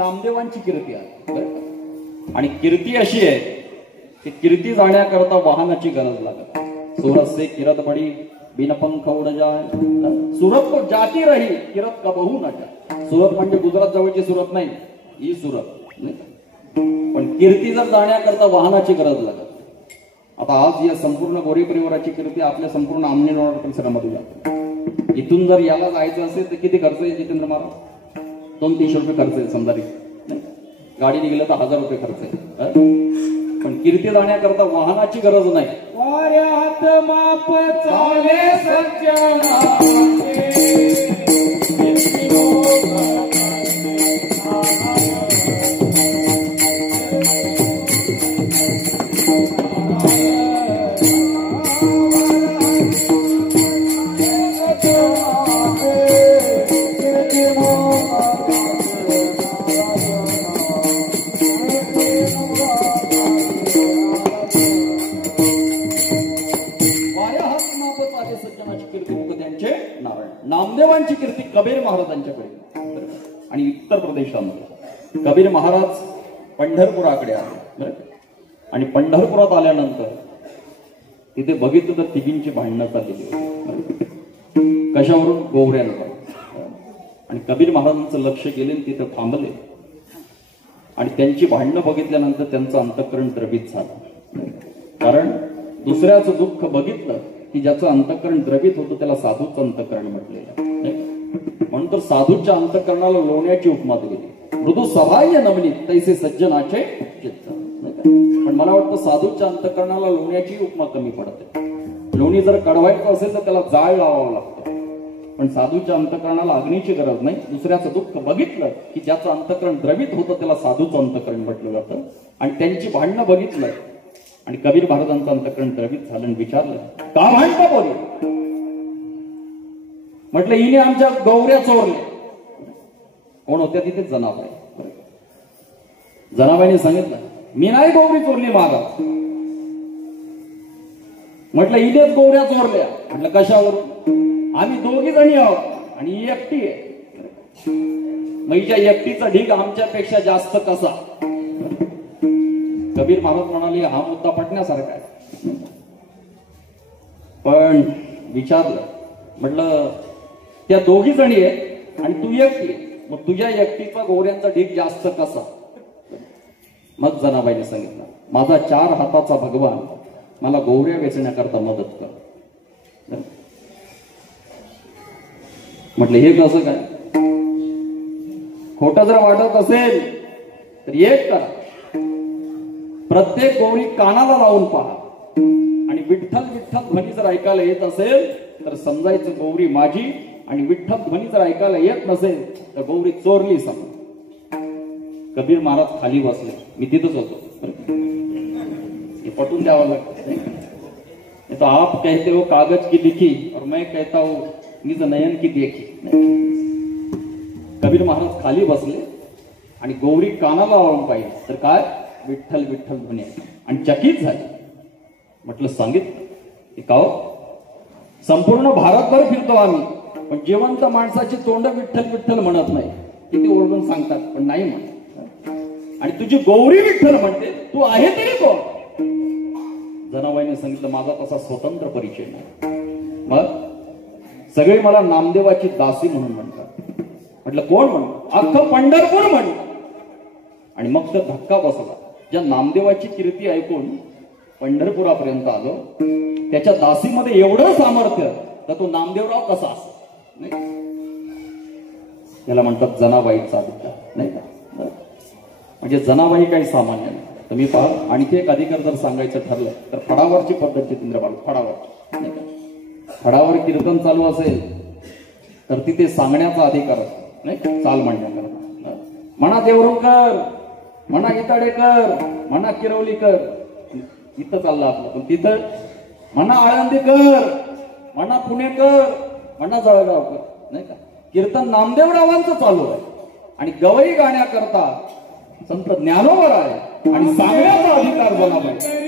नामदेवांची कीर्ती आहे आणि कीर्ती अशी आहे की कीर्ती जाण्याकरता वाहनाची गरज लागत. सूरत से किरत बडी बिन पंख उड जाय, सूरत को जाती रही किरत कबहू न जाय. सूरत म्हणजे गुजरात जवळची सूरत नाही, ही सूरत नाही. पण कीर्ती जर जाण्याकरता वाहनाची गरज लागत. आता आज या संपूर्ण गोरी परिवाराची कीर्ती आपल्या संपूर्ण आमनेरवाडा परिसरामध्ये जाते. इथून जर याला जायचं असेल तर किती खर्च आहे जितेंद्र महाराज? 200-300 रुपये खर्च आहे समजा. गाडीने गेलं तर 1000 रुपये खर्च आहे. पण कीर्ती जाण्याकरता वाहनाची गरज नाही. हात माप चाले सज्जनाचे नामदेवांची कीर्ती कबीर महाराजांच्याकडे आणि उत्तर प्रदेशामध्ये कबीर महाराज पंढरपुराकडे आले आणि पंढरपुरात आल्यानंतर तिथे बघितलं तर तिघींची भांडणं चाललेली होती. कशावरून? गोवऱ्यांवर. आणि कबीर महाराजांचं लक्ष गेले तिथे थांबले आणि त्यांची भांडणं बघितल्यानंतर त्यांचं अंतःकरण द्रवित झालं. कारण दुसऱ्याचं दुःख बघितलं की ज्याचं अंतःकरण द्रवित होतं त्याला साधूचं अंतःकरण म्हटलेलं. म्हणून तर साधूच्या अंतःकरणाला लोण्याची उपमा दिली. मृदू सहाय्य नवनीत तैसे सज्जनाचे चित्त. पण मला वाटतं साधूच्या अंतःकरणाला लोण्याची उपमा कमी पडते. लोणी जर कडवायचं असेल तर त्याला जाळ लावावं लागतं. पण साधूच्या अंतःकरणाला अग्नीची गरज नाही. दुसऱ्याचं दुःख बघितलं की ज्याचं अंतःकरण द्रवित होतं त्याला साधूचं अंतःकरण म्हटलं जातं. आणि त्यांची भांडणं बघितलं आणि कबीर महाराजांचं अंतःकरण द्रवित झालं आणि विचारलं, का भांडता बोल? म्हटलं हिने आमच्या गौऱ्या चोरल्या. कोण होत्या तिथे? जनाबाई. जनाबाईने सांगितलं, मी नाही गौरी चोरली महाराज. म्हटलं हिनेच गौऱ्या चोरल्या. म्हटलं कशावरून? आम्ही दोघी जणी आहोत आणि ही एकटी आहे. मग हिच्या एकटीचा ढीग आमच्यापेक्षा जास्त कसा? कबीर महाराज म्हणाले, हा मुद्दा पटण्यासारखा आहे. पण विचारलं, म्हटलं त्या दोघी जणी आहे आणि तू एकटी आहे, मग तुझ्या एकटीचा गौऱ्यांचा ढीग जास्त कसा? मग जनाबाईने सांगितलं, माझा 4 हाताचा भगवान मला गौऱ्या वेचण्याकरता मदत कर. म्हटलं हे कसं काय? खोटं जर वाटत असेल तर एक करा, प्रत्येक गौरी कानाला लावून पहा आणि विठ्ठल विठ्ठल ध्वनी जर ऐकायला येत असेल तर समजायचं गौरी माझी, आणि विठ्ठल ध्वनी जर ऐकायला येत नसेल तर गौरी चोरली समज. कबीर महाराज खाली बसले, मी तिथंच होतो. हे पटून द्यावं लागतं. तो आप कहते हो कागज की लिखी और मैं कहता हूं निज नयन की देखी. कबीर महाराज खाली बसले आणि गौरी कानाला लावून पाहिजे तर काय? विठ्ठल विठ्ठल ध्वनी आणि चकित झाली. म्हटलं सांगितलं का हो? संपूर्ण भारतभर फिरतो आम्ही, पण जिवंत माणसाची तोंड विठ्ठल विठ्ठल म्हणत नाही. किती ओरडून सांगतात पण नाही म्हणत. आणि तुझी गौरी विठ्ठल म्हणते, तू आहे तरी कोण? जनाबाईने सांगितलं, माझा तसा स्वतंत्र परिचय नाही. मग सगळे मला नामदेवाची दासी म्हणून म्हणतात. म्हटलं कोण म्हणतं? अख्खं पंढरपूर म्हणतं. आणि मग तर धक्का बसला. ज्या नामदेवाची कीर्ती ऐकून पंढरपुरापर्यंत आलो, त्याच्या दासीमध्ये एवढं सामर्थ्य तर तो नामदेवराव कसा असतो? नाही, त्याला म्हणतात जनाबाईचा अधिकार, नाही का? म्हणजे जनाबाई काही सामान्य नाही. तुम्ही पहा, आणखी एक अधिकार जर सांगायचं ठरलं तर फडावरची पद्धत जितेंद्रबाल, फडावर नाही का? फडावर कीर्तन चालू असेल तर तिथे सांगण्याचा अधिकार असतो, नाही का? चाल म्हणण्याकरता म्हणा देवरुखकर, म्हणा इताडेकर, म्हणा किरवलीकर, इथं चाललं आपलं. पण तिथं म्हणा आळंदीकर, म्हणा पुणेकर, म्हणा जळगावकर, नाही का? कीर्तन नामदेवरावांचं चालू आहे आणि गवई गाण्याकरता संत ज्ञानोबर आहे आणि सांगण्याचा अधिकार जनाबाई.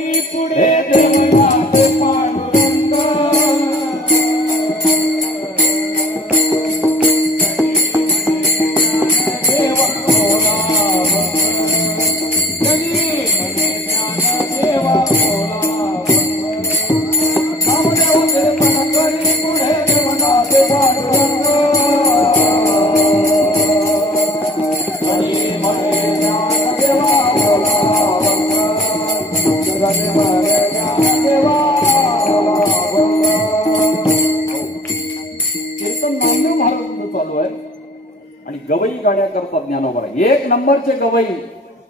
आणि गवई गाण्याकरता ज्ञानोबा आहे. 1 नंबरचे गवई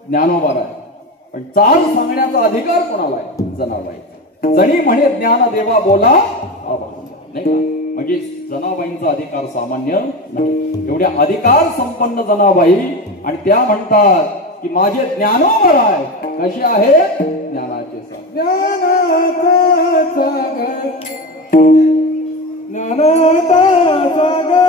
ज्ञानोबा आहे. पण चाल सांगण्याचा अधिकार कोणाला आहे? जनाबाई. जणी म्हणे ज्ञान देवा बोला नाही का. म्हणजे जनाबाईंचा अधिकार सामान्य नाही. एवढ्या अधिकार संपन्न जनाबाई आणि त्या म्हणतात की माझे ज्ञानोवर आहे. कसे आहे? ज्ञानाचे सागर. ज्ञानाचा सागर ज्ञानाचा सागर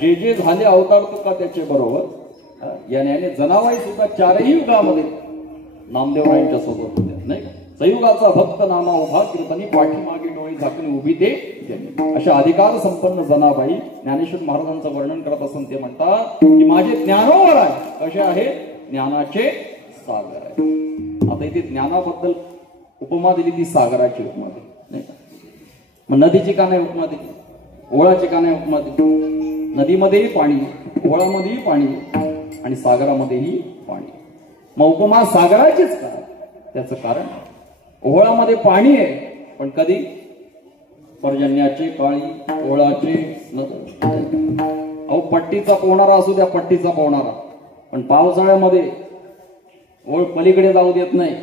जे जे झाले अवतार तुका त्याचे बरोबर याने जनाबाई सुद्धा चारही युगामध्ये नामदेवरायांच्या सोबत होत्या नाही का. सयुगाचा भक्त नामा उभा कीर्तनी पाठीमागे डोळे झाकून उभी ते अशा अधिकार संपन्न जनाबाई ज्ञानेश्वर महाराजांचं वर्णन करत असताना ते म्हणतात की माझे ज्ञानोवर आहे. कसे आहे? ज्ञानाचे सागर आहे. आता इथे ज्ञानाबद्दल उपमा दिली ती सागराची उपमा दिली नाही का. मग नदीची का नाही उपमा दिली? ओळाची का नाही उपमा दिली? नदीमध्येही पाणी, ओळामध्येही पाणी आणि सागरामध्येही पाणी. मग उपमा सागराचीच का? त्याचं कारण ओळामध्ये पाणी आहे पण कधी पर्जन्याचे काळी, ओळाचे अहो पट्टीचा पोहणारा असू द्या, पट्टीचा पोहणारा, पण पावसाळ्यामध्ये ओळ पलीकडे जाऊ देत नाही.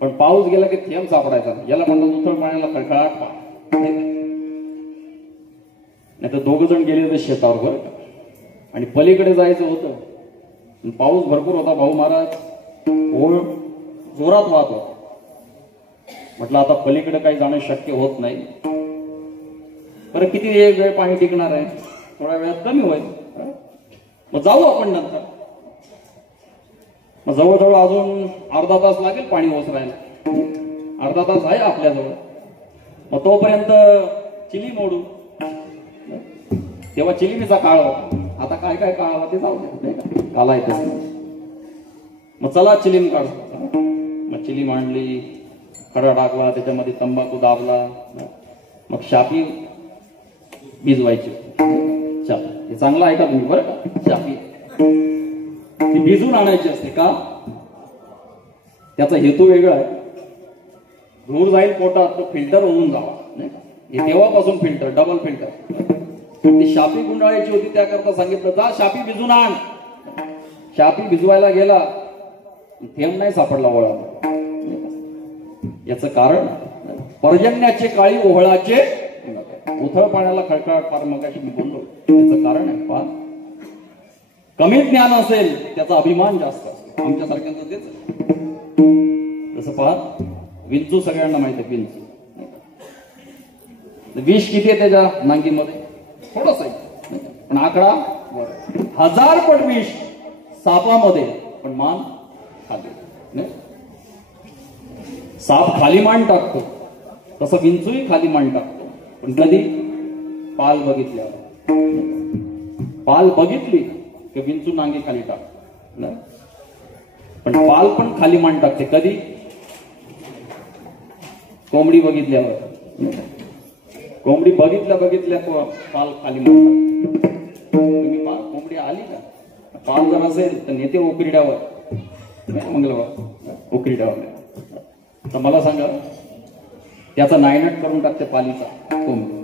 पण पाऊस गेला की थेंब सापडायचा. याला म्हणतात उथळ पाण्याला खळखळाट पाणी. नाही तर दोघ जण गेले होते शेतावर बरं का, आणि पलीकडे जायचं होतं. पाऊस भरपूर होता. भाऊ महाराज ओळ जोरात वाहत होता. म्हटलं आता पलीकडे काही जाणं शक्य होत नाही. बरं किती वेळ पाणी टिकणार आहे? थोड्या वेळात कमी होईल. मग जाऊ आपण नंतर. मग जवळजवळ अजून अर्धा तास लागेल पाणी ओसरायला. अर्धा तास आहे आपल्याजवळ. मग तोपर्यंत चिली मोडू. तेव्हा चिलिमीचा काळ होता. आता काय काय काळ होता ते जाऊ दे काला येतच. मग चला चिलीम काढतो. मग चिलीम आणली, खडा टाकला, त्याच्यामध्ये तंबाखू दाबला. मग शापी भिजवायची. हे चांगलं आहे का तुम्ही बरं का. शापी ती भिजून आणायची असते का? त्याचा हेतू वेगळा आहे. धूर जाईल पोटात तो फिल्टर होऊन जावा नाही का. हे तेव्हापासून फिल्टर, डबल फिल्टर. ती शापी गुंडाळायची होती त्याकरता सांगितलं जा शापी भिजून आण. शापी भिजवायला गेला, थेंब नाही सापडला ओळा. याचं कारण पर्जन्याचे काळी ओहळाचे उथळ पाण्याला खळखळाट पार मगाशी मी बोललो. याचं कारण आहे पहा कमी ज्ञान असेल त्याचा अभिमान जास्त असतो. आमच्यासारख्यांचं तेच. जसं पहा विंचू सगळ्यांना माहिती आहे. विंचू विष किती आहे त्याच्या नांगीमध्ये? थोडस आहे पण आकडा 1000 पट विष सापामध्ये, पण मान खाली. साप खाली मान टाकतो तसं विंचूही खाली मान टाकतो. पण कधी? पाल बघितल्यावर. पाल बघितली की विंचू नांगी खाली टाकतो. पण पाल पण खाली मान टाकते. कधी? कोंबडी बघितल्यावर. कोंबडी बघितल्या पाल खाली मान टाकते. तुम्ही कोंबडी आली का? पाल जर असेल तर नेते उकरीड्यावर. मंगळवार उकरीड्यावर. तर मला सांगा त्याचा नायनाट करून टाकते पालीचा कोंबडी.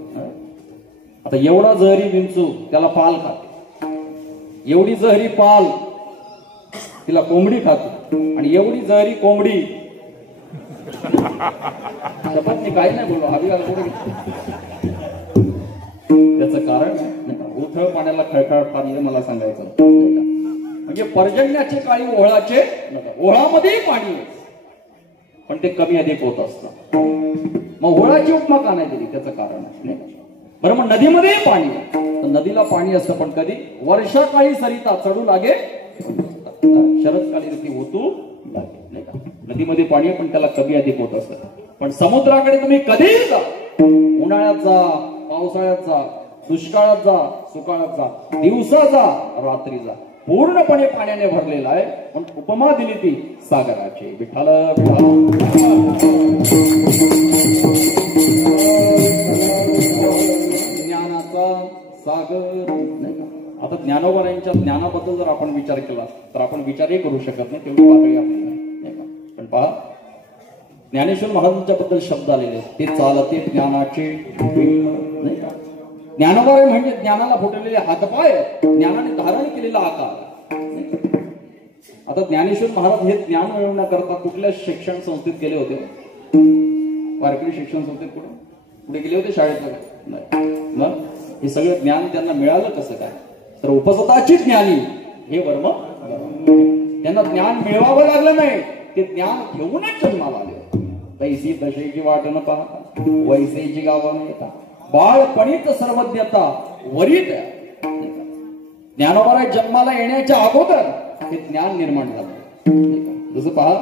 आता एवढा जहरी विंचू त्याला पाल खाते. एवढी जहरी पाल तिला कोंबडी खाते. आणि एवढी जहरी कोंबडी शपथ मी काही नाही बोललो. हवी त्याचं कारण उथळ पाण्याला खळखळ पाणी मला सांगायचं. म्हणजे पर्जन्याचे काळी ओहळाचे ओहळामध्येही पाणी. पण ते कमी अधिक होत असतं. मग होळाची उपमा का नाही दिली? त्याचं कारण आहे. बरं, मग नदीमध्ये पाणी आहे, तर नदीला पाणी असतं, पण कधी वर्षाकाळी सरिता चढू लागे, शरदकाळी ती ओतू लागे, नाही का? नदीमध्ये पाणी आहे, पण त्याला कमी अधिक होत असतं. पण समुद्राकडे तुम्ही कधीही जा, उन्हाळ्यात जा, पावसाळ्यात जा, दुष्काळात जा, सुकाळात जा, दिवसा जा, रात्री जा, पूर्णपणे पाण्याने भरलेला आहे. पण उपमा दिली ती सागराची. विठ्ठल ज्ञानाचा सागर, नाही का? आता ज्ञानोबरांच्या ज्ञानाबद्दल जर आपण विचार केला तर आपण विचारही करू शकत नाही, तेवढी पातळी आपली नाही का? पण पहा, ज्ञानेश्वर महाराजांच्या बद्दल शब्द आलेले, ते चालते ज्ञानाचे, नाही का? ज्ञानोबा म्हणजे ज्ञानाला फुटलेले हातपाय, ज्ञानाने धारण केलेला आकार. आता ज्ञानेश्वर महाराज हे ज्ञान मिळवण्याकरता कुठल्या शिक्षण संस्थेत गेले होते? वारकरी शिक्षण संस्थेत कुठे गेले होते? शाळेत नाही. मग हे सगळं ज्ञान त्यांना मिळालं कसं काय? तर उपसताची ज्ञानी हे वर्म, त्यांना ज्ञान मिळवावं लागलं नाही, ते ज्ञान घेऊनच जन्माला आले. तैसी दशेची वाट न पाहता, वैसेची गावा न येता, बाळपणीच सर्वज्ञता वरीत. ज्ञानोबा जन्माला येण्याच्या अगोदर हे ज्ञान निर्माण झालं. जसं पहा,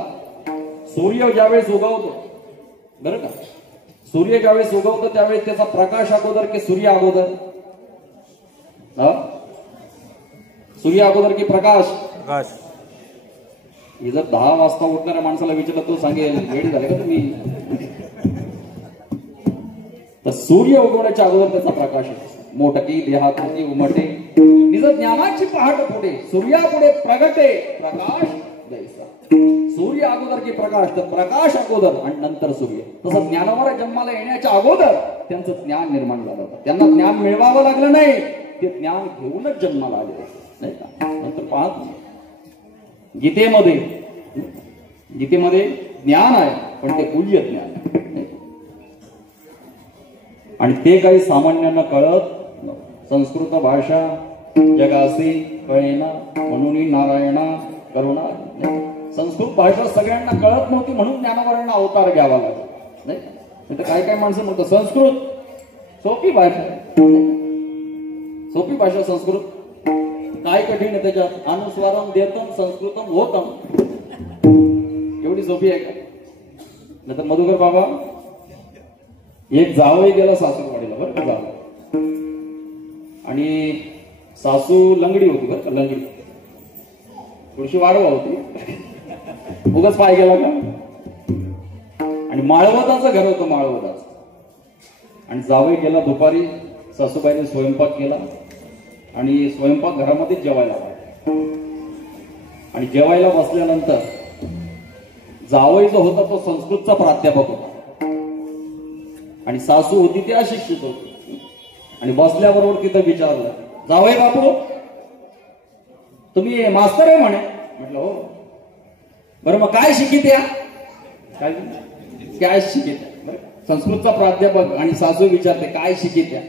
सूर्य ज्यावेळेस उगवतो, बरं का, सूर्य ज्यावेळेस उगवतो त्यावेळेस त्याचा प्रकाश अगोदर की सूर्य अगोदर? सूर्य अगोदर की प्रकाश? हे जर 10 वाजता उठणाऱ्या माणसाला विचारलं, तो सांगेल वेळ झाले का तुम्ही? तर सूर्य उगवण्याच्या अगोदर त्याचा प्रकाश असतो. मोठकी देहाती उमटे, निज ज्ञानाची पहाट पुढे, सूर्यापुढे प्रगटे प्रकाश जैसा. सूर्य अगोदर की प्रकाश, तर प्रकाश अगोदर आणि नंतर सूर्य. तसं ज्ञानोबा जन्माला येण्याच्या अगोदर त्यांचं ज्ञान निर्माण झालं होतं. त्यांना ज्ञान मिळवावं लागलं नाही, ते ज्ञान घेऊनच जन्माला आले, नाही का? नंतर पाहत, गीतेमध्ये ज्ञान आहे, पण ते गुह्य ज्ञान आहे, आणि ते काही सामान्यांना कळत. संस्कृत भाषा जगासी कळेना, म्हणून नारायणा करुणा. संस्कृत भाषा सगळ्यांना कळत नव्हती, म्हणून ज्ञानोबांना अवतार घ्यावा लागला, नाही? काही माणसं म्हणतात संस्कृत सोपी भाषा, सोपी भाषा संस्कृत, काय कठीण आहे त्याच्यात? अनुस्वारम देतम संस्कृतम होतम, एवढी सोपी आहे का? नाही तर मधुकर बाबा, एक जावई गेला सासूरवाडीला, बरं का, जावई, आणि सासू लंगडी होती, बरं का, लंगडी, थोडीशी वाढवा होती, उगाच पाय गेला का? आणि माळवदाचं घर होतं, माळवदाचं. आणि जावई गेला दुपारी, सासूबाईने स्वयंपाक केला आणि स्वयंपाक घरामध्ये जेवायला वाढला. आणि जेवायला बसल्यानंतर जावई जो होता तो संस्कृतचा प्राध्यापक होता आणि सासू होती ती अशिक्षित होती. आणि बसल्याबरोबर तिथं विचारलं, जावई बापू तुम्ही मास्तर आहे म्हणे? म्हटलं हो. बरं मग काय शिकित्या? काय शिकित्या? संस्कृतचा प्राध्यापक आणि सासू विचारते काय शिकित्या?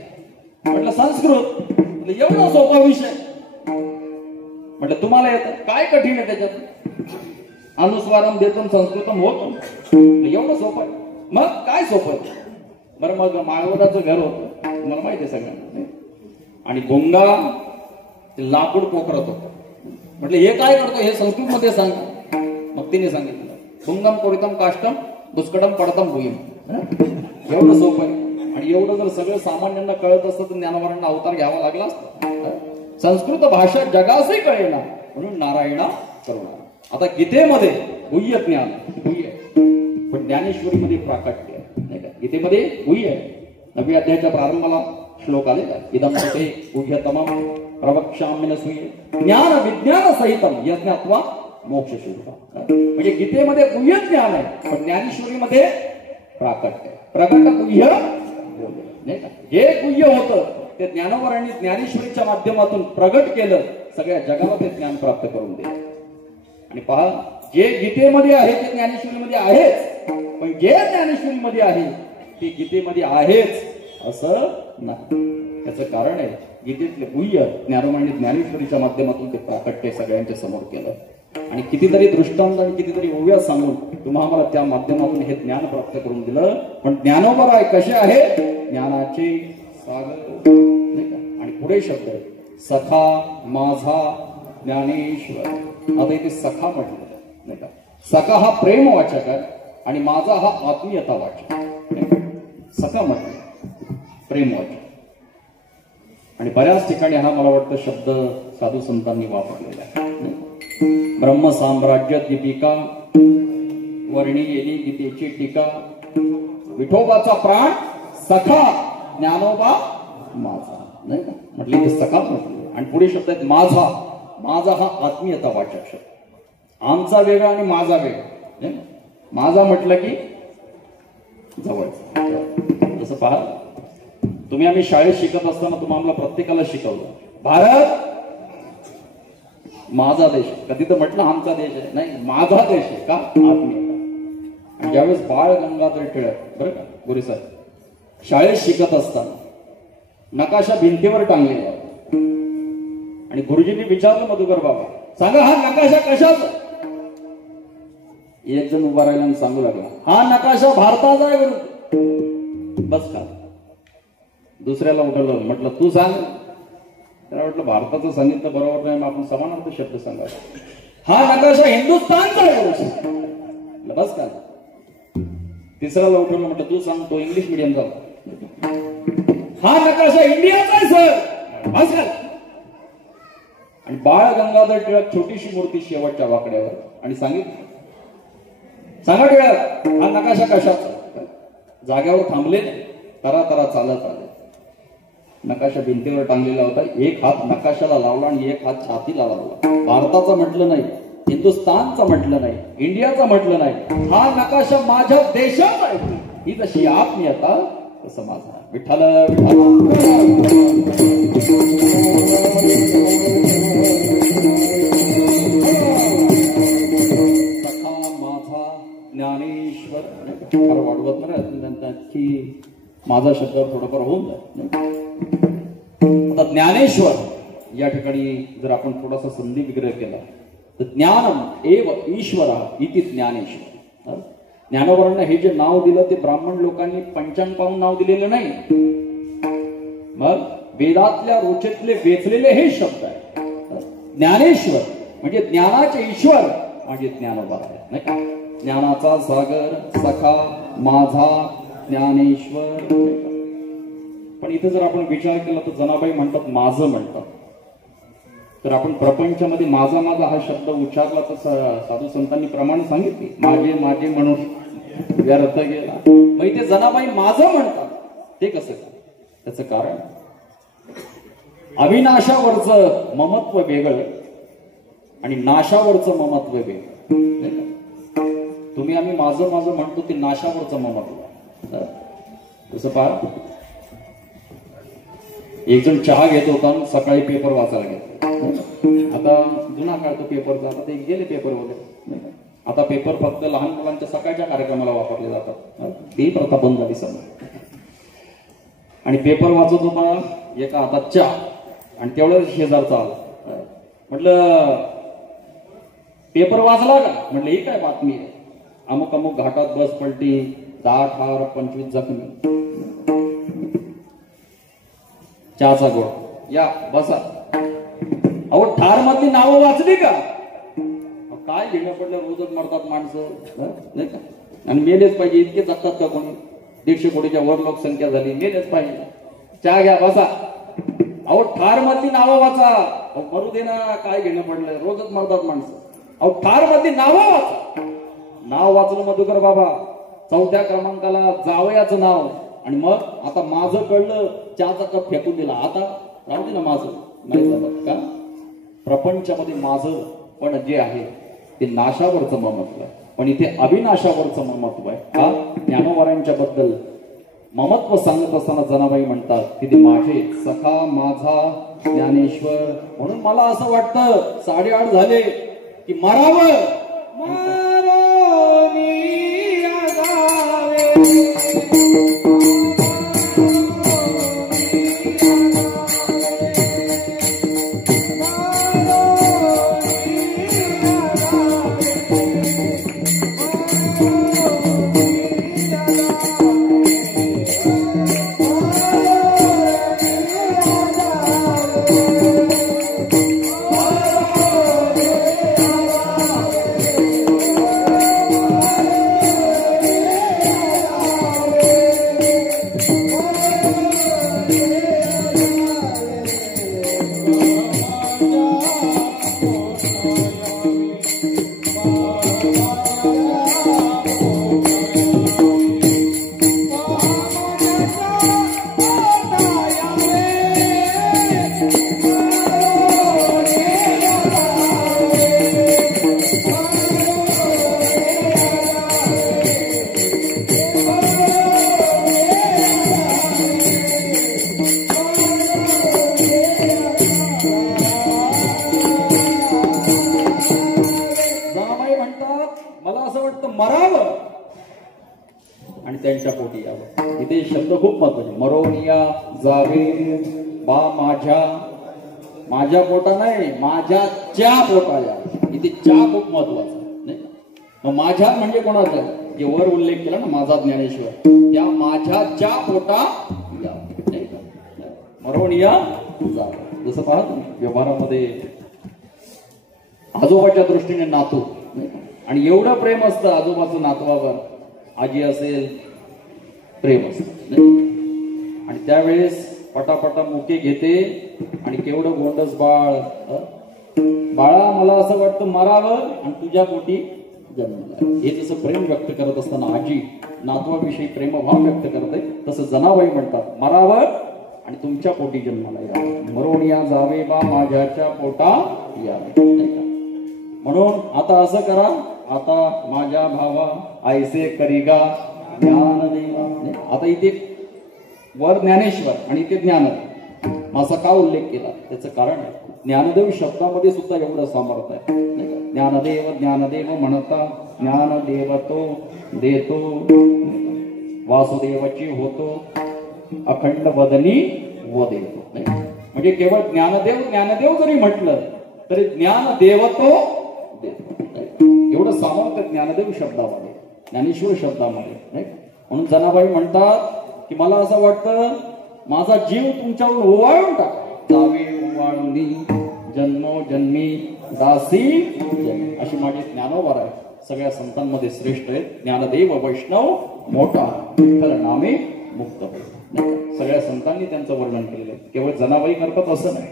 म्हटलं संस्कृत. एवढा सोपा विषय. म्हटलं तुम्हाला येतं? काय कठीण आहे त्याच्यात? अनुस्वारम देतम संस्कृतम होतं, एवढं सोपं आहे. मग काय सोपं आहे? बरं, मग माळवदाचं घर होतं, तुम्हाला माहिती आहे सगळ्यांना, आणि भोंगा लाकूड पोखरत होतं. म्हटलं हे काय करतो? हे संस्कृत मध्ये सांग. मग तिने सांगितलं, भुंगम कोरितम काष्टम दुष्कडम पडतम भुईम. एवढं सोपं आहे. आणि एवढं जर सगळं सामान्यांना कळत असतं तर ज्ञानोबांना अवतार घ्यावा लागला असता. संस्कृत भाषा जगासही कळेना, म्हणून नारायणा करुणा. आता गीतेमध्ये गुह्य ज्ञान, गुह्य, पण ज्ञानेश्वरीमध्ये प्राकट्य, नाही का? गीतेमध्ये गुह्य आहे. 9व्या अध्यायाच्या प्रारंभाला श्लोक आलेला, इदम ते गुह्यतमं प्रवक्ष्याम्यन सूये ज्ञान विज्ञान सहितम यज्ञात्वा मोक्ष शोधा. म्हणजे गीतेमध्ये गुह्य ज्ञान आहे, पण ज्ञानेश्वरीमध्ये प्राकट्य, प्रकट गुह्य, नाही का? जे गुह्य होतं ते ज्ञानोबरांनी ज्ञानेश्वरीच्या माध्यमातून प्रगट केलं, सगळ्या जगाला ते ज्ञान प्राप्त करून दिलं. आणि पहा, जे गीतेमध्ये आहे ते ज्ञानेश्वरीमध्ये आहेच, पण जे ज्ञानेश्वरीमध्ये आहे ते गीतेमध्ये आहेच असं नाही. त्याचं कारण आहे गीतेतले गुह्य ज्ञानोबांनी ज्ञानेश्वरीच्या माध्यमातून ते प्राकट्य सगळ्यांच्या समोर केलं. आणि कितीतरी दृष्टांत आणि कितीतरी ओव्या सांगून तुम्हाला त्या माध्यमातून हे ज्ञान प्राप्त करून दिलं. पण ज्ञानोबा कसे आहे? ज्ञानाचे सागर, नाही का? आणि पुढे शब्द सखा माझा ज्ञानेश्वर. आता इथे सखा म्हटलं, नाही का? सखा हा प्रेम वाचक आहे आणि माझा हा आत्मीयता वाचक. सखा म्हटलं प्रेम वाचक. आणि बऱ्याच ठिकाणी हा मला वाटतं शब्द साधू संतांनी वापरलेला आहे. ब्रह्म साम्राज्य दीपिका वर्णी येली गीतेची टीका. विठोबाचा प्राण सखा ज्ञानोबा माझा, नाही का? म्हटले ते सखा म्हटलं. आणि पुढे शब्द आहेत माझा. माझा हा आत्मीयता वाचक शब्द. आमचा वेगळा आणि माझा वेगळा. माझा म्हटलं की जवळ. जसं पहा, तुम्ही आम्ही शाळेत शिकत असताना तुम्हाला प्रत्येकाला शिकवलं भारत माझा देश. कधी तर म्हटलं आमचा देश आहे, नाही माझा देश आहे. का? आत्मीयता. आणि ज्यावेळेस बाळ गंगाधर टिळक, बरं का गुरु साहेब, शाळेत शिकत असताना नकाशा भिंतीवर टांगलेला आणि गुरुजींनी विचारलं मधुकर बाबा सांगा हा नकाशा कशाचा? एक जण उभा राहिला आणि सांगू लागला हा नकाशा भारताचा आहे गुरु. बस का? दुसऱ्याला उठवलं, म्हटलं तू सांग. त्याला म्हटलं भारताचं सांगितलं बरोबर नाही, मग आपण समानार्थ शब्द सांगायचा. हा नकाशा हिंदुस्थानचा आहे गुरु. बस का? तिसऱ्याला उठवलं, म्हटलं तू सांग, तो इंग्लिश मिडियमचा. हा नकाशा इंडियाचा आहे सर. बस का? आणि बाळ गंगाधर टिळक छोटीशी मूर्ती शेवटच्या वाकड्यावर आणि सांगितलं सांगा टिळक हा नकाशा कशाचा? जाग्यावर थांबले, तरा तरा चालत आले. नकाशा भिंतीवर टांगलेला होता. एक हात नकाशाला लावला आणि एक हात छातीला लावला. भारताचं म्हटलं नाही, हिंदुस्थानचं म्हटलं नाही, इंडियाचं म्हटलं नाही. हा नकाशा माझ्या देशाचा आहे. ही जशी आत्मीयता तसं माझा. विठ्ठल सखा माझा ज्ञानेश्वर. फार वाढवत नाही माझा शब्द थोडंफार होऊन जाईल. आता ज्ञानेश्वर या ठिकाणी जर आपण थोडासा संधी विग्रह केला तर ज्ञानम एव ईश्वर इति ज्ञानेश्वर. ज्ञानोबांना हे जे नाव दिलं ते ब्राह्मण लोकांनी पंचांग पाहून नाव दिलेलं नाही. मग वेदातल्या रोचेतले वेचलेले हे शब्द आहे. ज्ञानेश्वर म्हणजे ज्ञानाचे ईश्वर म्हणजे ज्ञानोबा आहे, नाही का? ज्ञानाचा सागर सखा माझा ज्ञानेश्वर. पण इथे जर आपण विचार केला तर जनाबाई म्हणतात माझं म्हणतात. तर आपण प्रपंचामध्ये माझा माझा हा शब्द उच्चारला तर साधू संतांनी प्रमाण सांगितले माझे माझे म्हणून व्यर्थ गेला. मग इथे जनाबाई माझं म्हणतात ते कसं काय? त्याचं कारण अविनाशावरचं ममत्व वेगळं आणि नाशावरचं ममत्व वेगळं. तुम्ही आम्ही माझं माझं म्हणतो ते नाशावरचं ममत्व. तसं पहा, एक जण चहा घेत होता आणि सकाळी पेपर वाचायला घेतला. आता जुना काळ तो पेपरचा, आता ते गेले पेपर वगैरे. आता पेपर फक्त लहान मुलांच्या सकाळच्या कार्यक्रमाला वापरले जातात. ती प्रथा बंद झाली समजा. आणि पेपर वाचत होता, एका हातात चहा आणि तेवढ्याच शेजारचा आला. म्हटलं पेपर वाचला का? म्हटलं ही काय बातमी आहे? अमुक अमुक घाटात बस पलटी, 10 ठार 25 जखमी. चहाचा गोड या बसा. अहो ठार मधली नावं वाचली का? काय घेणं पडलं, रोजच मरतात माणसं नाही का? आणि मेलेच पाहिजे इतके जगतात का कोणी? 150 कोटीच्या वर लोकसंख्या झाली, मेलेच पाहिजे. चहा घ्या बसा. अहो ठार मधली नावं वाचा. मरू दे ना, काय घेणं पडलं, रोजच मरतात माणसं. अहो ठार मधली नावं वाचा. नाव वाचलं मधुकर बाबा, 4थ्या क्रमांकाला जावयाचं नाव. आणि मग आता माझं कळलं, चहाचा कप फेकून दिला. आता राहू दे ना माझं, नाही झालं का? प्रपंचामध्ये माझं पण जे आहे ते नाशावरचं ममत्व आहे, पण इथे अविनाशावरचं ममत्व आहे. हा ज्ञानोबारांच्या बद्दल ममत्व सांगत असताना जनाबाई म्हणतात की ते माझे सखा माझा ज्ञानेश्वर. म्हणून मला असं वाटतं 8:30 झाले की मरावं. त्यांच्या पोटी यावं. इथे शब्द खूप महत्वाचे. मरोनिया जावे बा माझ्या पोटा नाही, माझ्याच्या पोटा यावं. इथे च्या खूप महत्वाचा नाही. मग माझ्या म्हणजे कोणाचा, जे वर उल्लेख केला ना माझा ज्ञानेश्वर, त्या माझ्याच्या पोटा यावं नाही का. मरोनिया जावं. जसं पहा व्यवहारामध्ये आजोबाच्या दृष्टीने नातू आणि एवढं प्रेम असतं आजोबाचं नातवावर, आजी असेल प्रेम असत आणि त्यावेळेस पटापटा मुके घेते आणि केवढं गोंडस बाळ, बाळा मला असं वाटतं मरावं आणि तुझ्या पोटी जन्मला. हे जसं प्रेम व्यक्त करत असताना आजी नातवाविषयी प्रेमभाव व्यक्त करते, तसं जनाबाई म्हणतात मरावं आणि तुमच्या पोटी जन्माला यावं. मरोनिया जावे बा माझ्याच्या पोटा यावे नाही का. म्हणून आता असं करा, आता माझ्या भावा ऐसे करिगा ज्ञानदेवा. आता इथे वर ज्ञानेश्वर आणि इथे ज्ञानदेव असा का उल्लेख केला, त्याचं कारण आहे ज्ञानदेव शब्दामध्ये सुद्धा एवढं सामर्थ्य आहे नाही का. ज्ञानदेव ज्ञानदेव म्हणता ज्ञानदेव तो देतो, वासुदेवाची होतो अखंड वदनी वदेतो नाही. म्हणजे केवळ ज्ञानदेव ज्ञानदेव जरी म्हटलं तरी ज्ञानदेव तो देतो. एवढं सामर्थ्य ज्ञानदेव शब्दामध्ये, ज्ञानेश्वर शब्दामध्ये नाही. म्हणून जनाबाई म्हणतात की मला असं वाटतं माझा जीव तुमच्यावर ओवाळून टाका. जावे ओवाळूनी जन्मोजन्मी दासी अशी माझी ज्ञानोबार आहे. सगळ्या संतांमध्ये श्रेष्ठ आहेत. ज्ञानदेव वैष्णव मोठा विठ्ठल नामे मुक्त होईल. सगळ्या संतांनी त्यांचं वर्णन केलेलं आहे. केवळ जनाबाई करतात असं नाही.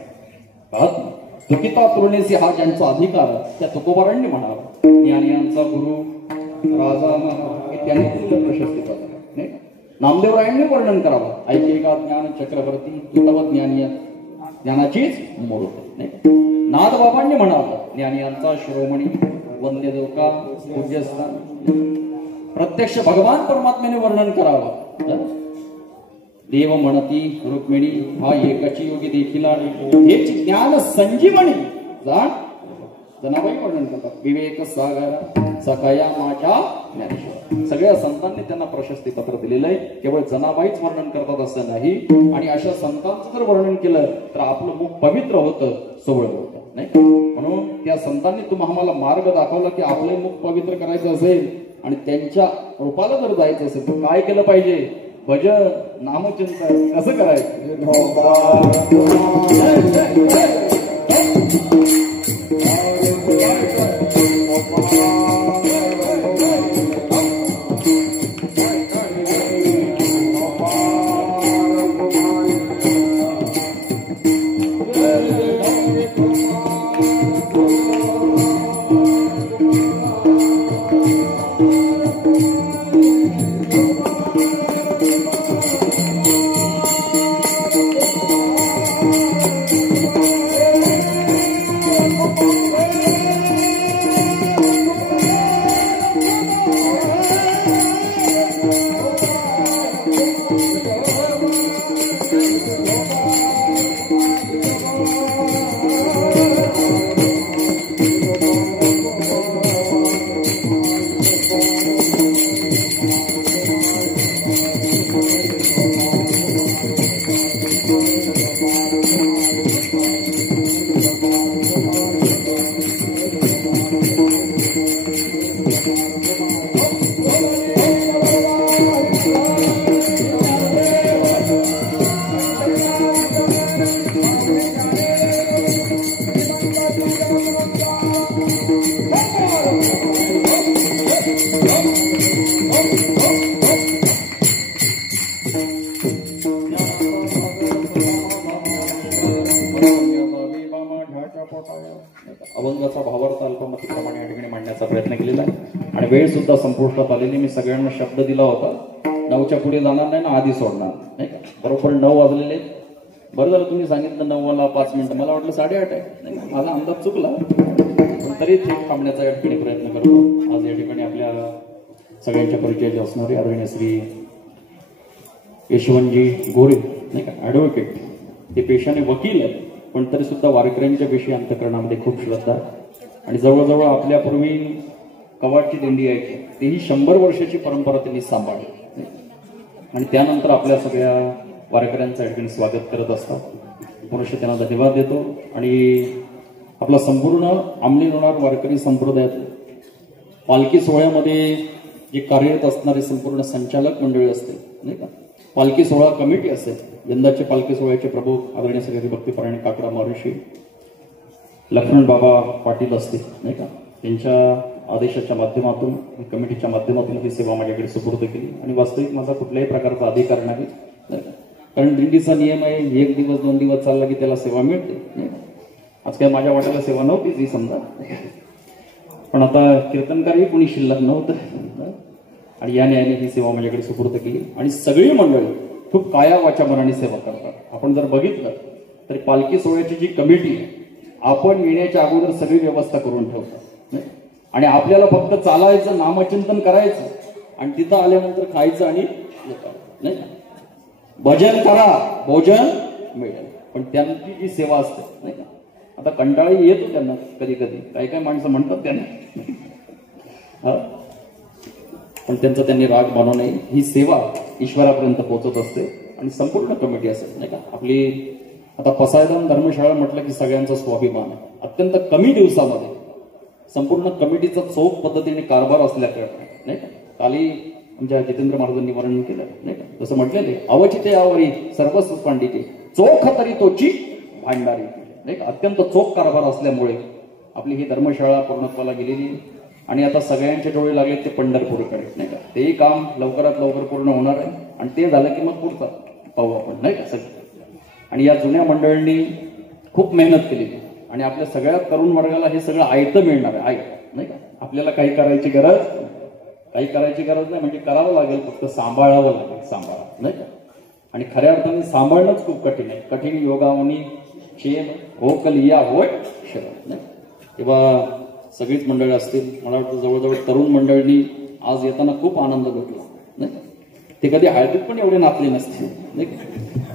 पाहत चुकिता तुरणेसी हा ज्यांचा अधिकार त्या तुकोबारांनी म्हणावा. ज्ञानियांचा गुरु राजा त्यांनी दिलेलं प्रशस्ती नाही. नामदेवरायांनी वर्णन करावं. ऐकेका ज्ञान चक्रवर्ती तुतव ज्ञानिया ज्ञानाचीच मूर्त नाही. नादबाबांनी म्हणावं ज्ञानियांचा शिरोमणी वंद्य देवका पूज्यस्थान. प्रत्यक्ष भगवान परमात्म्याने वर्णन करावं. देव म्हणती रुक्मिणी हा एकाची योगी देखील हेच ज्ञान संजीवनी जाण जनाबाई वर्णन करतात. विवेक सागर सखया माझ्या ज्ञानेश्वर. सगळ्या संतांनी त्यांना प्रशस्ती पत्र दिलेलं आहे. केवळ जनाबाईच वर्णन करतात असं नाही. आणि अशा संतांचं जर वर्णन केलं तर आपलं मुख पवित्र होतं, सोहळं होतं नाही. म्हणून त्या संतांनी तुम्हाला मार्ग दाखवला की आपलं मुख पवित्र करायचं असेल आणि त्यांच्या रूपाला जर जायचं असेल तर काय केलं पाहिजे. भजन नामचिंतन कसं करायचं. अभंगाचा भावार्थ अल्पमतीप्रमाणे या ठिकाणी मांडण्याचा प्रयत्न केलेला आहे आणि वेळ सुद्धा संपुष्टात आलेली. मी सगळ्यांना शब्द दिला होता 9च्या पुढे जाणार नाही ना, आधी सोडणार नाही का. बरोबर 9 वाजलेले. बरं झालं तुम्ही सांगितलं 9ला 5 मिनिटं, मला वाटलं 8:30 आहे. नाही माझा अंदाज चुकला, पण तरी थांबण्याचा या ठिकाणी प्रयत्न करतो. आज या ठिकाणी आपल्या सगळ्यांच्या परिचयाचे असणारे आदरणीय श्री यशवंतजी गोरे नाही का, ॲडव्होकेट. ते पेशाने वकील आहेत पण तरी सुद्धा वारकऱ्यांच्या विषयी अंतकरणामध्ये खूप श्रद्धा आणि जवळजवळ आपल्यापूर्वी कवाटची दिंडी यायची, तेही 100 वर्षाची परंपरा त्यांनी सांभाळली. आणि त्यानंतर आपल्या सगळ्या वारकऱ्यांचं या ठिकाणी स्वागत करत असतात. पुरुष त्यांना धन्यवाद देतो. आणि आपला संपूर्ण अंमली लोणार वारकरी संप्रदायात पालखी सोहळ्यामध्ये जे कार्यरत असणारे संपूर्ण संचालक मंडळी असते नाही का, पालखी सोहळा कमिटी असेल, यंदाचे पालखी सोहळ्याचे प्रमुख आदरणीय सगळे भक्तीपरायण काकडा महर्षी लक्ष्मण बाबा पाटील असतील नाही का, त्यांच्या आदेशाच्या माध्यमातून कमिटीच्या माध्यमातून ही सेवा माझ्याकडे सुपूर्द केली. आणि वास्तविक माझा कुठल्याही प्रकारचा अधिकार नाही का, कारण दिंडीचा नियम आहे, 1 दिवस 2 दिवस चालला की त्याला सेवा मिळते नाही का. आज काय माझ्या वाट्याला सेवा नव्हती ती समजा, पण आता कीर्तनकारही कोणी शिल्लक नव्हतं आणि या न्यायाने ही सेवा माझ्याकडे सुपूर्द केली. आणि सगळी मंडळी खूप काया वाचा मनाने सेवा करतात. आपण जर बघितलं तर पालखी सोहळ्याची जी कमिटी आहे, आपण येण्याच्या अगोदर सगळी व्यवस्था करून ठेवतात आणि आपल्याला फक्त चालायचं, नामचिंतन करायचं आणि तिथं आल्यानंतर खायचं आणि नाही, भजन करा, भोजन मिळेल. पण त्यांची जी सेवा असते नाही का, आता कंटाळी येतो त्यांना कधी कधी, काही काही माणसं म्हणतात त्यांना, पण त्यांचा त्यांनी राग मानू नये. ही सेवा ईश्वरापर्यंत पोहोचत असते आणि संपूर्ण कमिटी असेल नाही का. आपली आता पसायदान धर्मशाळा म्हटलं की सगळ्यांचा स्वाभिमान आहे. अत्यंत कमी दिवसामध्ये संपूर्ण कमिटीचा चोख पद्धतीने कारभार असल्याकडे नाही का, काली आमच्या जितेंद्र महाराजांनी वर्णन केलं नाही का, जसं म्हटलेले अवचिते यावरी सर्वस्व पांडिते चोख तरी तोची भांडारी नाही का. अत्यंत चोख कारभार असल्यामुळे आपली ही धर्मशाळा पूर्णत्वाला गेलेली आणि आता सगळ्यांचे डोळे लागले ते पंढरपूरकडे नाही का. तेही काम लवकरात लवकर पूर्ण होणार आहे आणि ते झालं की मग पुढचा पाहू आपण नाही का सगळं. आणि या जुन्या मंडळींनी खूप मेहनत केली आणि आपल्या सगळ्या तरुण वर्गाला हे सगळं आयतं मिळणार आहे, आयतं नाही का. आपल्याला काही करायची गरज नाही, म्हणजे करावं लागेल, फक्त सांभाळावं लागेल, सांभाळा नाही का. आणि खऱ्या अर्थाने सांभाळणंच खूप कठीण आहे. कठीण योगावनी चेन हो कलिया होय शरण नाही. तेव्हा सगळीच मंडळी असतील, मला वाटतं जवळजवळ तरुण मंडळींनी आज येताना खूप आनंद भेटला नाही. ते कधी हळदीत पण एवढे नाचले नसते नाही,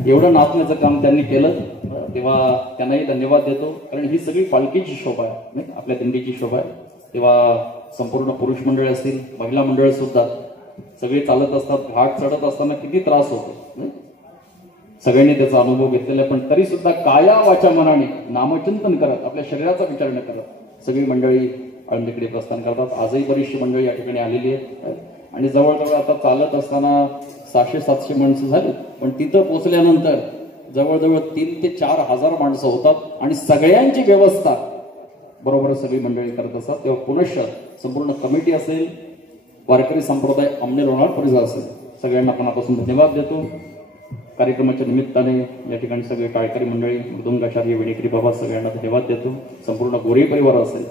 एवढं नाचण्याचं काम त्यांनी केलं. तेव्हा त्यांनाही धन्यवाद देतो, कारण ही सगळी पालखीची शोभा आहे नाही, आपल्या दिंडीची शोभा आहे. तेव्हा संपूर्ण पुरुष मंडळी असतील, महिला मंडळ सुद्धा सगळे चालत असतात. घाट चढत असताना किती त्रास होतो नाही, सगळ्यांनी त्याचा अनुभव घेतलेला आहे. पण तरी सुद्धा काया वाचा मनाने नामचिंतन करत, आपल्या शरीराचा विचार न करत सगळी मंडळी आळंदीकडे प्रस्थान करतात. आजही बरीचशी मंडळी या ठिकाणी आलेली आहे आणि जवळजवळ आता चालत असताना 600-700 माणसं झाली, पण तिथं पोहोचल्यानंतर जवळजवळ 3,000 ते 4,000 माणसं होतात आणि सगळ्यांची व्यवस्था बरोबर सगळी मंडळी करत असतात. तेव्हा पुनश्च संपूर्ण कमिटी असेल, वारकरी संप्रदाय अंमली लोणार परिसर असेल, सगळ्यांना मनापासून धन्यवाद देतो. कार्यक्रमाच्या निमित्ताने या ठिकाणी सगळे टाळकरी मंडळी, मृदुंगाचार्य, विणेकरी बाबा सगळ्यांना धन्यवाद देतो. संपूर्ण गोरे परिवार असेल,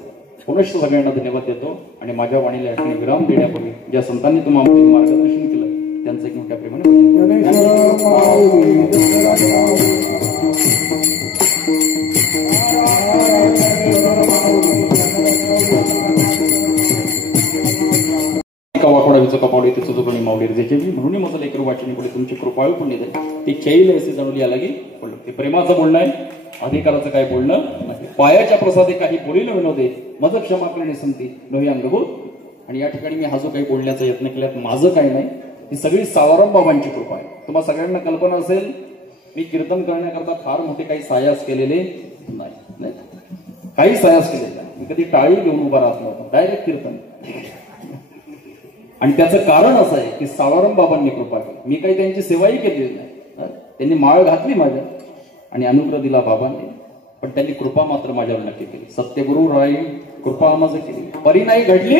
पुनश्च सगळ्यांना धन्यवाद देतो. आणि माझ्या वाणीला या ठिकाणी विराम देण्यापूर्वी ज्या संतांनी तुम्हाला मार्गदर्शन केलं त्यांचं एक मोठ्या प्रेमाने वाकोडावीचं कपावडी तिचं जोगणी मावली जे म्हणून माझं लेकर वाचनी पुढे तुमची कृपाळू पुण्य दे ते चैल असे जाणून याला बोललं. ते प्रेमाचं बोलणं आहे, अधिकाराचं काय बोलणं नाही. पायाच्या प्रसादे काही बोलील विनोदे मज क्षमा करणे संती नोही अंगभूत. आणि या ठिकाणी मी हा जो काही बोलण्याचा यत्न केला माझं काही नाही, ही सगळी सावरम बाबांची कृपा आहे. तुम्हाला सगळ्यांना कल्पना असेल, मी कीर्तन करण्याकरता फार मोठे काही सायास केलेले नाही, काही सायास केलेले नाही. मी कधी टाळी घेऊन उभा राहत नव्हता, डायरेक्ट कीर्तन. आणि त्याचं कारण असं आहे की सावरम बाबांनी कृपा केली. मी काही त्यांची सेवाही केलेली नाही, त्यांनी माळ घातली माझ्या आणि अनुग्रह दिला बाबांनी, पण त्यांनी कृपा मात्र माझ्यावर नक्की केली. सत्यगुरु राई कृपा माझं केली, परी नाही घडली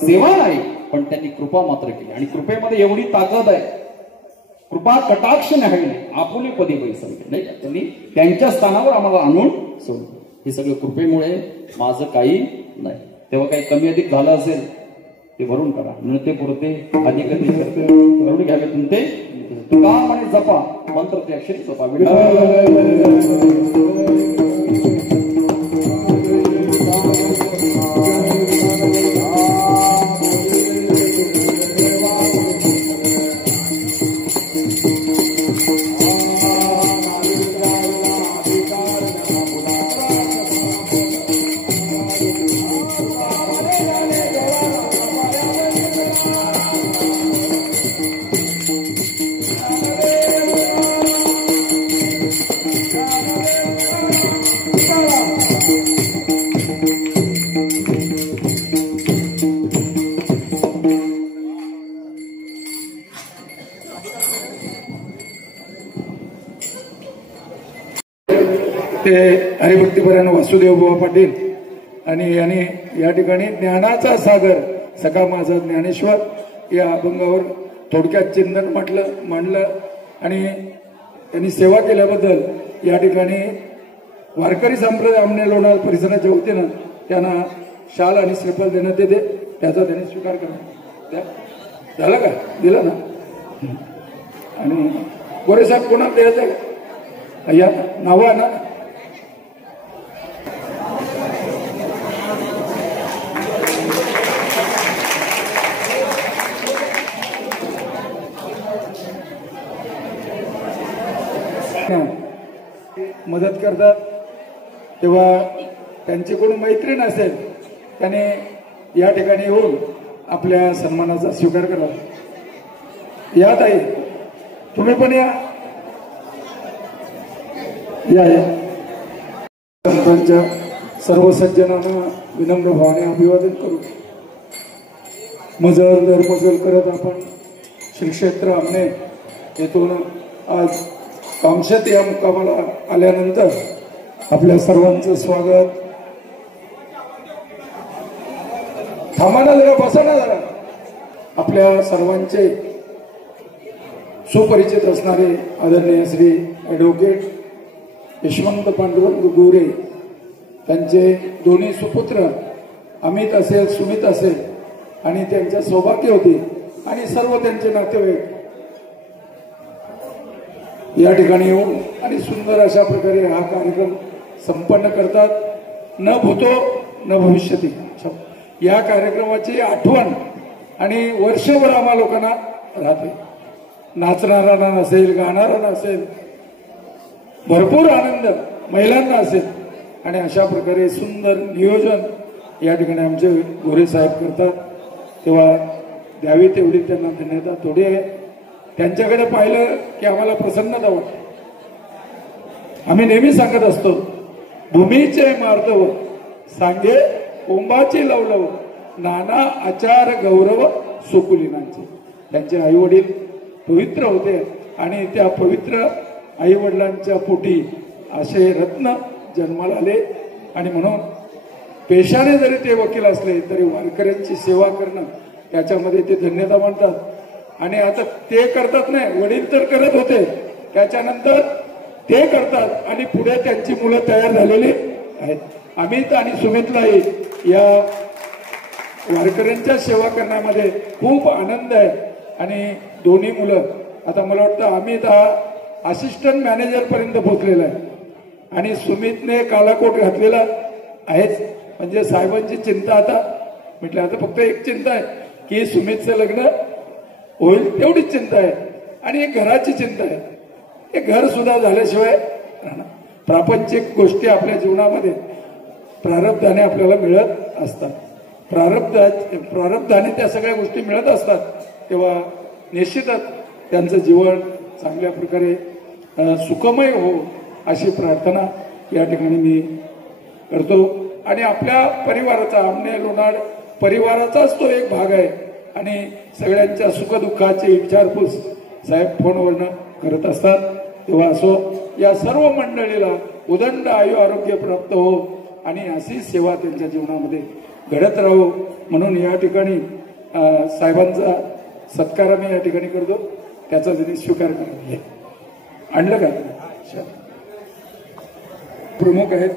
सेवा नाही, पण त्यांनी कृपा मात्र केली. आणि कृपेमध्ये एवढी ताकद आहे, कृपा कटाक्ष नाही आपुले पदी बैसले नाही, त्यांनी त्यांच्या स्थानावर आम्हाला आणून सोडलं. हे सगळं कृपेमुळे, माझं काही नाही. तेव्हा काही कमी अधिक झालं असेल ते भरून करा, नृत्य पुरते अधिक करून घ्यावे तुमचे तुका म्हणे जपा मंत्र ते अक्षरी जपा. ते हरिभक्तीपरायण वासुदेव बुवा पाटील आणि यांनी या ठिकाणी ज्ञानाचा सागर सखा माझा ज्ञानेश्वर या अभंगावर थोडक्यात चिंतन मांडलं आणि त्यांनी सेवा केल्याबद्दल या ठिकाणी वारकरी संप्रदाय आमने लोणार परिसराच्या वतीनं त्यांना शाल आणि श्रीफळ देण्यात येते, त्याचा त्यांनी स्वीकार करा. झालं का? दिलं ना? आणि गोरे साहेब कोणाला द्यायचं आहे? या नाव आहे ना? मदत करतात तेव्हा त्यांची कोणी मैत्रीण असेल त्याने या ठिकाणी येऊन आपल्या सन्मानाचा स्वीकार करा. या ताई, तुम्ही पण या. संतांच्या सर्व सज्जनांना विनम्र भावाने अभिवादन करू. मजल दर मजल करत आपण श्री क्षेत्र आमने येथून आज कामशेत या मुक्कामाला आल्यानंतर आपल्या सर्वांचं स्वागत. थांबा ना जरा, बसा ना जरा. आपल्या सर्वांचे सुपरिचित असणारे आदरणीय श्री ॲडव्होकेट यशवंत पांडुरंग गोरे, त्यांचे दोन्ही सुपुत्र अमित असेल, सुमित असेल आणि त्यांच्या सौभाग्य होती आणि सर्व त्यांचे नातेवाईक या ठिकाणी येऊन आणि सुंदर अशा प्रकारे हा कार्यक्रम संपन्न करतात. न भूतो न भविष्यती या कार्यक्रमाची आठवण आणि वर्षभर आम्हा लोकांना राहते. नाचणारा नसेल, गाणारा नसेल, भरपूर आनंद महिलांना असेल आणि अशा प्रकारे सुंदर नियोजन या ठिकाणी आमचे गोरे साहेब करतात. तेव्हा द्यावी तेवढी त्यांना धन्यता थोडी आहे. त्यांच्याकडे पाहिलं की आम्हाला प्रसन्नता वाटते. आम्ही नेहमी सांगत असतो, भूमीचे मार्दव सांगे ओंबाची लवलव, नाना आचार गौरव सुकुलिनांचे. त्यांचे आई वडील पवित्र होते आणि त्या पवित्र आई वडिलांच्या पोटी असे रत्न जन्माला आले आणि म्हणून पेशाने जरी ते वकील असले तरी वारकऱ्यांची सेवा करणं त्याच्यामध्ये ते धन्यता मानतात. आणि आता ते करतात नाही, वडील तर करत होते, त्याच्यानंतर ते करतात आणि पुढे त्यांची मुलं तयार झालेली आहेत. अमित आणि सुमितलाही या वारकऱ्यांच्या सेवा करण्यामध्ये खूप आनंद आहे. आणि दोन्ही मुलं, आता मला वाटतं अमित हा असिस्टंट मॅनेजर पर्यंत पोहोचलेला आहे आणि सुमितने कालाकोट घातलेला आहेच. म्हणजे साहेबांची चिंता आता म्हटलं, आता फक्त एक चिंता आहे की सुमितचं लग्न होईल, तेवढीच चिंता आहे. आणि एक घराची चिंता आहे, हे घर सुद्धा झाल्याशिवाय राहणार. प्रापंचिक गोष्टी आपल्या जीवनामध्ये प्रारब्धाने आपल्याला मिळत असतात. प्रारब्धाने त्या सगळ्या गोष्टी मिळत असतात. तेव्हा निश्चितच त्यांचं जीवन चांगल्या प्रकारे सुखमय हो अशी प्रार्थना या ठिकाणी मी करतो. आणि आपल्या परिवाराचा, आमने लोणार परिवाराचाच तो एक भाग आहे आणि सगळ्यांच्या सुखदुःखाची विचारपूस साहेब फोनवरनं करत असतात. तेव्हा असो, या सर्व मंडळीला उदंड आयु आरोग्य प्राप्त हो आणि अशी सेवा त्यांच्या जीवनामध्ये घडत राहो म्हणून या ठिकाणी साहेबांचा सत्कार मी या ठिकाणी करतो. त्याचा त्यांनी स्वीकार करा. आणलं का? प्रमुख आहेत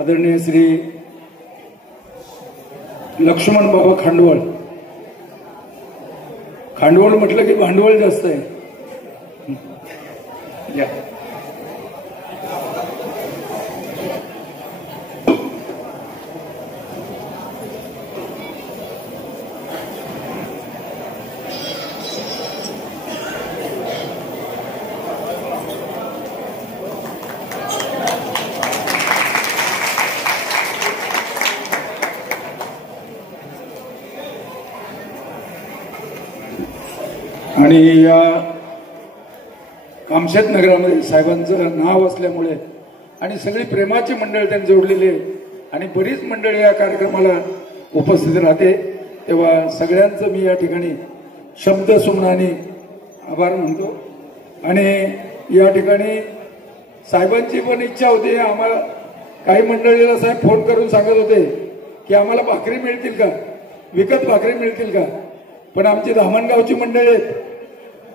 आदरणीय श्री लक्ष्मण बाबा खांडवळ. खांडवळ म्हटलं की भांडवल जास्त आहे. या आणि या कामशेत नगरामध्ये साहेबांचं नाव असल्यामुळे आणि सगळी प्रेमाची मंडळ त्यांनी जोडलेली आहे आणि बरीच मंडळी या कार्यक्रमाला उपस्थित राहते. तेव्हा सगळ्यांचं मी या ठिकाणी शब्द सुमनाने आभार मानतो. आणि या ठिकाणी साहेबांची पण इच्छा होती. आम्हाला काही मंडळीला साहेब फोन करून सांगत होते की आम्हाला भाकरी मिळतील का, विकत भाकरी मिळतील का. पण आमची धामणगावची मंडळी आहेत,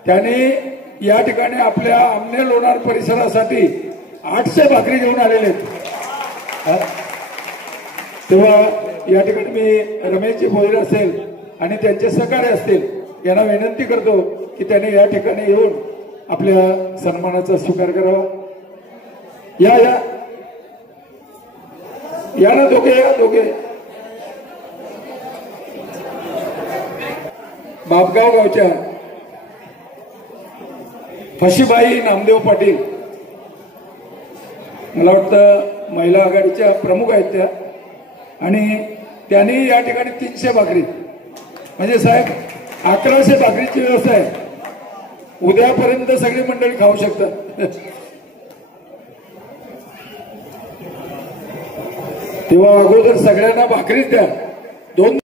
त्यांनी या ठिकाणी आपल्या आमने लोणार परिसरासाठी 800 भाकरी घेऊन आलेले आहेत. तेव्हा या ठिकाणी मी रमेशजी भोईर असेल आणि त्यांचे सहकारी असतील यांना विनंती करतो की त्यांनी या ठिकाणी येऊन आपल्या सन्मानाचा स्वीकार करावा. या या या ना दोघे, या दोघे. बापगाव गावच्या फशीबाई नामदेव पाटील, मला वाटतं महिला आघाडीच्या प्रमुख आहेत त्या, आणि त्यांनी या ठिकाणी 300 भाकरी, म्हणजे साहेब 1100 भाकरीची व्यवस्था आहे. उद्यापर्यंत सगळी मंडळी खाऊ शकतात. तेव्हा अगोदर सगळ्यांना भाकरीच द्या. 2